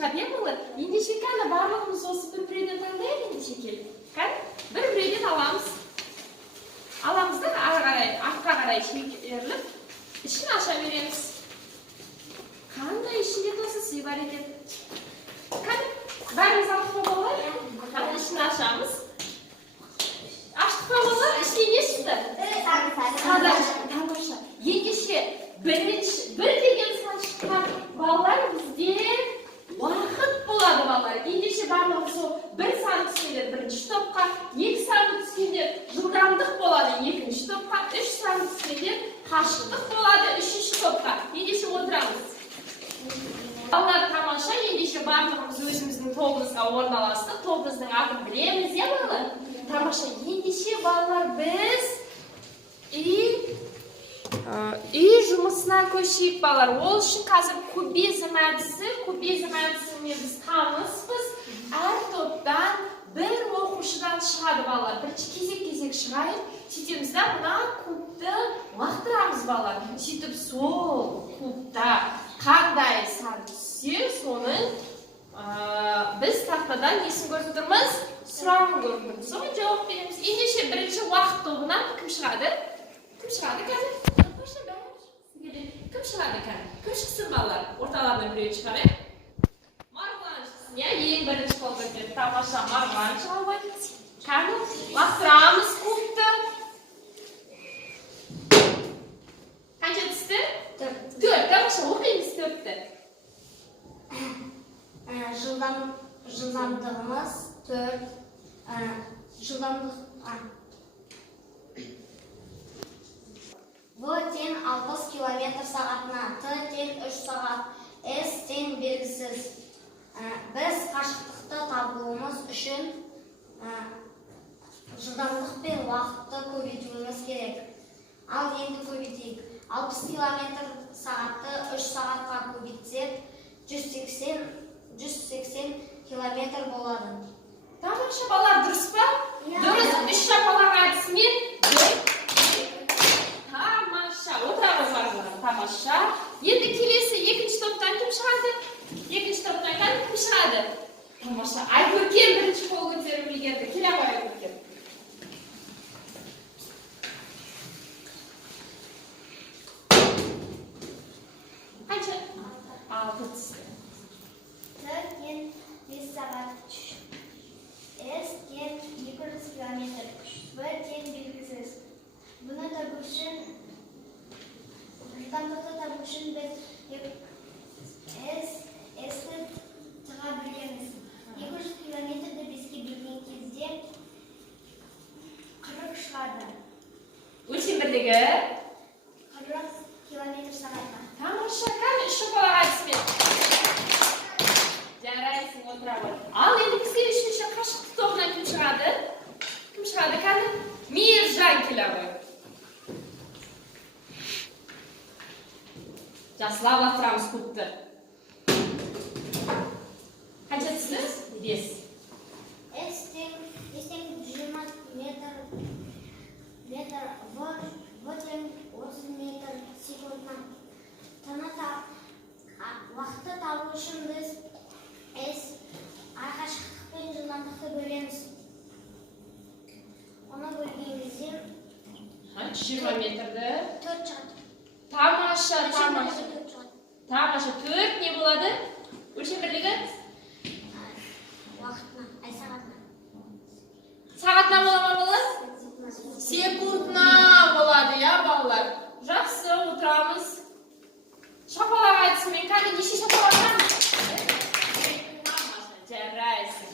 шығады, балалар? Ендеше кәні барлығымыз осы бір біреуден таңдайық ендеше келіп. Кәні бір біреуден аламыз. Аламыз да артқа қарай шегеріліп, ішін аша береміз. Қандай ішінде тосысы бар екен? Кәні бәріміз артқа балалар? Кәні ішін ашамыз. Аштық па балалар? Ішіне не шықты? Тамаша. Ендеше бір деген сан шыққан балалар бізде уақыт болады балалар. Ендеше барлығы сол бір сан түскендер бірінші топқа, екі сан түскендер жылдамдық болады екінші топқа, үш сан түскендер қашықтық болады үшінші топқа. Ендеше отырамыз. Балалар тамаша, ендеше барлығымыз өзіміздің тобымызға орналастық. Тобымыздың атын білеміз, балалар? Тамаша, ендеше балалар біз үй жұмысына көшейік балалар. Ол үшін қазір кубизм әдісімен біз таныспыз. Әр топтан бір оқушыдан шығады балалар. Бірінші кезек шығайық. Сөйтеміз да мына кубты лақтырамыз балалар. Сөйтіп сол кубта қандай сан түссе, соның біз тақтадан несін көріп тұрмыз? Сұрағын көріп тұрмыз. Соған жауап береміз. Ендеше бірінші уақыт тобынан кім шығады? Кім шығады қазір? Кім шығады қазір? Кім шықсын балалар? Орталарынан біреу шығарайық. Марғұлан шықсын, ең бірінші болып өтеді. Тамаша, Марғұлан шығады. Қазір лақтырамыз кубты. Қанша түсті? Төрт. Тамаша, оқимыз төртті. Жылдамдығымыз 4. В тең 60 км сағатына, Т тең 3 сағат, С тең белгісіз. Біз қашықтықты табуымыз үшін жылдамдық пен уақытты көбейтуіміз керек. Ал енді көбейтейік. 60 км сағатты 3 сағатқа көбейтсек, 180 км болады. Тамаша, балалар, дұрыс па? Дұрыс, үш шапалақ әдісімен тамаша. Отырамыз балалар, тамаша. Енді келесі екінші топтан кім шығады? Екінші топтан кім шығады? Тамаша, Айкөркем бірінші қол көтеріп үлгерді. Келе ғой Айкөркем. Қанша? 6 түсті. Т тең 5 сағат. С тең 200 км. В тең белгісіз. Бұны табу үшін, жылдамдықты табу үшін біз С-ті тыға білеміз. 200 км-ді 5-ке бөлген кезде 40 шығады. Өлшем бірлігі? 40 км сағатқа. Тамаша, кәні үш шапалақ әдіспен. Жарайсың, отыра ғой. Ал енді бізге үшінші қашықтық тобынан кім шығады? Кім шығады кәні? Мейіржан келе ғой. Жақсылап лақтырамыз кубты. Қанша түсініз? 5. С тең 20 метр, В тең 30 метр секундына. Уақытты табу үшін біз қашықтық пен жылдамдықты бөлеміз. Оны бөлген кезде 20 метрді. 4 шығады. Тамаша. Тамаша, 4 не болады? Өлшем бірлігі? Уақытына, сағатына. Сағатына бола ма балалар? Секундына болады, балалар. Жақсы, отырамыз. Шапалақ әдісімен кәні неше шапалақ қамыз? Тамаша, жарайсың.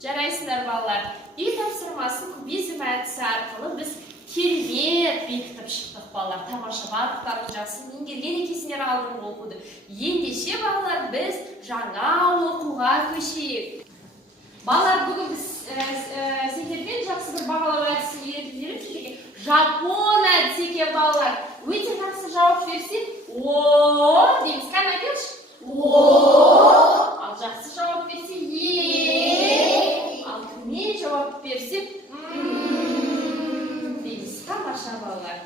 Жарайсыңдар балалар. Үй тапсырмасын кубизм әдісі арқылы біз керемет бекітіп шықтық балалар. Тамаша, барлықтарың жақсы меңгерген екенсіңдер алдыңғы оқуды. Ендеше балалар, біз жаңа оқуға көшейік. Балалар, бүгін біз сендермен жақсы бір бағалау әдісін үйретіп жүрген жапон әдісі екен балалар. Өте жақсы жауап берсе, о дейміз. Кәні айтыңызшы? О. Ал жақсы жауап берсе, е. Ал төмен жауап берсе, дейміз. Тамаша балалар.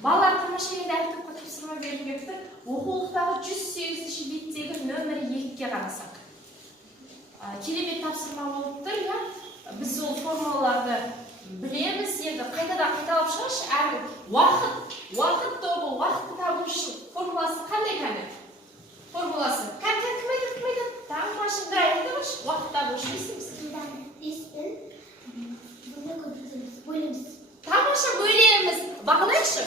Балалар тамаша енді әртіпқа тапсырма берілгенді оқулықтағы 108-ші беттегі нөмірі 2-ге қарасақ. Керемет тапсырма болып тұр, я? Біз ол формулаларды білеміз, енді қайтадан қайталап шығаршы, әрі уақыт тобы, уақытты табу үшін формуласы қандай кәні? Формуласы. Кім айтады? Тағы машында аяқты баршы, уақыт табу үшін есіміз. Тамаша бөлеміз. Бағалайшы.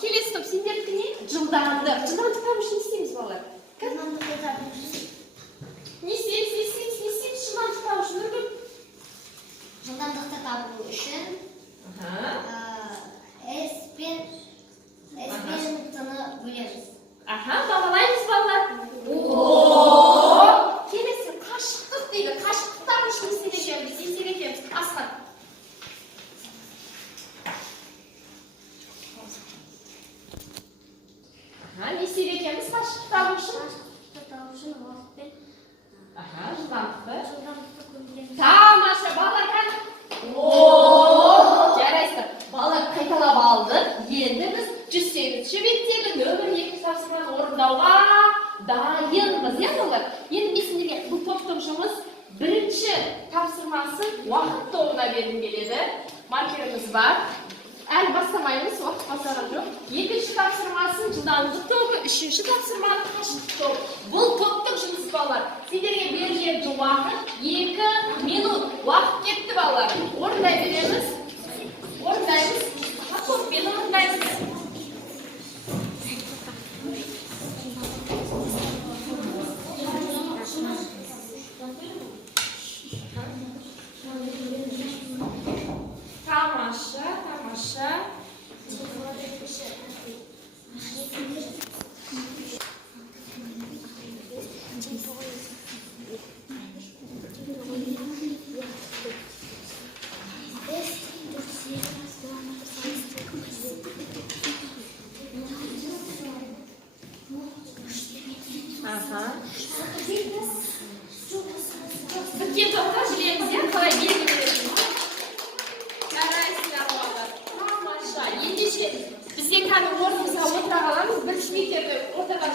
Келесі топ, сендердікі не? Жылдамдық. Жылдамдық табу үшін не істейміз, балалар? Не істейміз жылдамдық табу үшін, Нұргүл? Жылдамдықты табу үшін S пен T-ны бөлеміз. Бағалаймыз, балалар. Келесі қашықтық дейді. Қашықтық табу үшін не істер екенбіз? Асқан. Не істер екенбіз қашықтық табу үшін? Қашықтықты табу үшін уақытпен жылдамдықты көндіреміз. Тамаша, балалар қаны? Жарайсыздар. Балалар қайталап алдық. Енді біз 108-ші беттегі нөмір 2 тапсырманы орындауға дайынбыз, балалар. Енді сендерге бұл топтың жұмыс бірінші тапсырмасын уақыт тобына бергім келеді. Маркеріміз бар. Әлі бастамаймыз, уақыт бастаған жоқ. Екінші тапсырмасын жылдамдық тобы, үшінші тапсырманы қашықтық тобы. Бұл топтың жұмысы, балалар. Сендерге берілген уақыт 2 минут. Уақыт кетті, балалар. Орындай береміз. Орындаймыз. Топпен орындаймыз. Тамаша. Біткен топта жүреміз, қалай белгі бересің? Жарайсыңдар, балалар. Тамаша. Ендеше бізде кәні орнымызға отыра қаламыз. Бір спикерді ортаға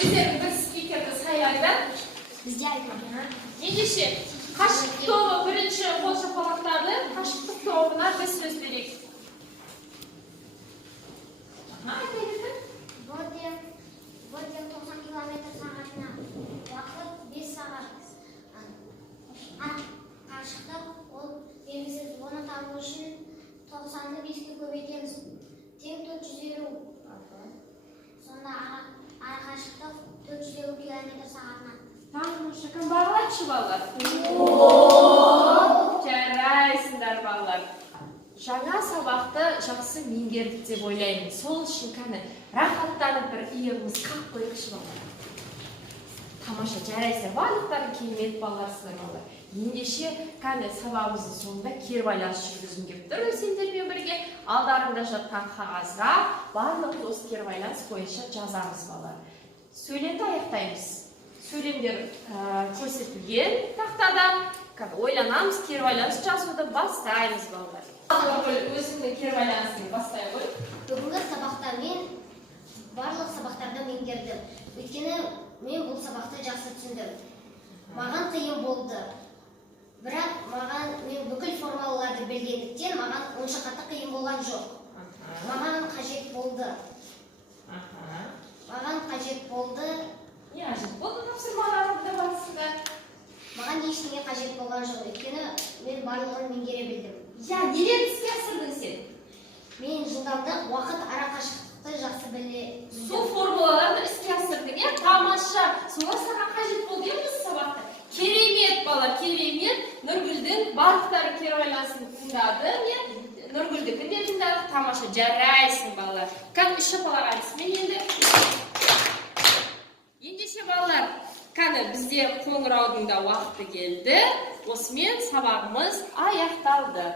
өздерің бір спикерді сайлайды. Бізде айтады. Ендеше қашықтық тобы бірінші қол шапалақтады. Қашықтық тобына біз сөз берейік. Бодем 90 километр сағатына. Уақыт 5 сағат. Қашықтық ол белгісіз. Оны табу үшін 90-ны 5-ке көбейтеміз. Тең 450. Сонда ара қашықтық 450 километр сағатына. Тамаша, кім бағалайшы, балалар? Жарайсыңдар, балалар. Жаңа сабақты жақсы меңгердік деп ойлаймын. Сол үшін кәні рахаттанып бір иығымыз қақ қойықшы, балалар. Тамаша, жарайсыңдар. Барлықтарын керемет балаларсыздар, балалар. Ендеше кәні сабағымыздың соңында кері байланыс жүргізгім келіп тұр. Сендермен бірге алдарында жатқан қағазға барлық дос кері байланыс бойынша жазамыз, балалар. Сөйлемді аяқтаймыз. Сөйлемдер көрсетілген тақтадан. Ойланамыз, кері байланыс жазуды бастаймыз, балалар. Өзіңнің кері байланысың бастай ғой. Бүгінгі сабақта мен барлық сабақтарды меңгердім. Өйткені мен бұл сабақты жақсы түсіндім. Маған қиын болды. Бірақ мен бүкіл формулаларды білгендіктен маған онша қатты қиын болған жоқ. Маған қажет болды. Не қажет болды тапсырмаларында барысында? Маған ештеңе қажет болған жоқ. Өйткені мен барлығын меңгере білдім. Нелер іске асырдың сен? Мен жылдамдық, уақыт, ара қашықтықты жақсы білдім. Сол формулаларды іске асырдың, тамаша. Солар саған қажет болды емес сабақта. Керемет, балалар, керемет. Нұргүлдің барлықтары кері байланысын тыңдады. Нұргүлдікін де тыңдадық. Тамаша, жарайсың, балалар. Кән үш шапалақ айтысымен енді. Ендеше, балалар, кәні бізде қоңыраудың да уақыты келді. Осымен сабағымыз аяқталды.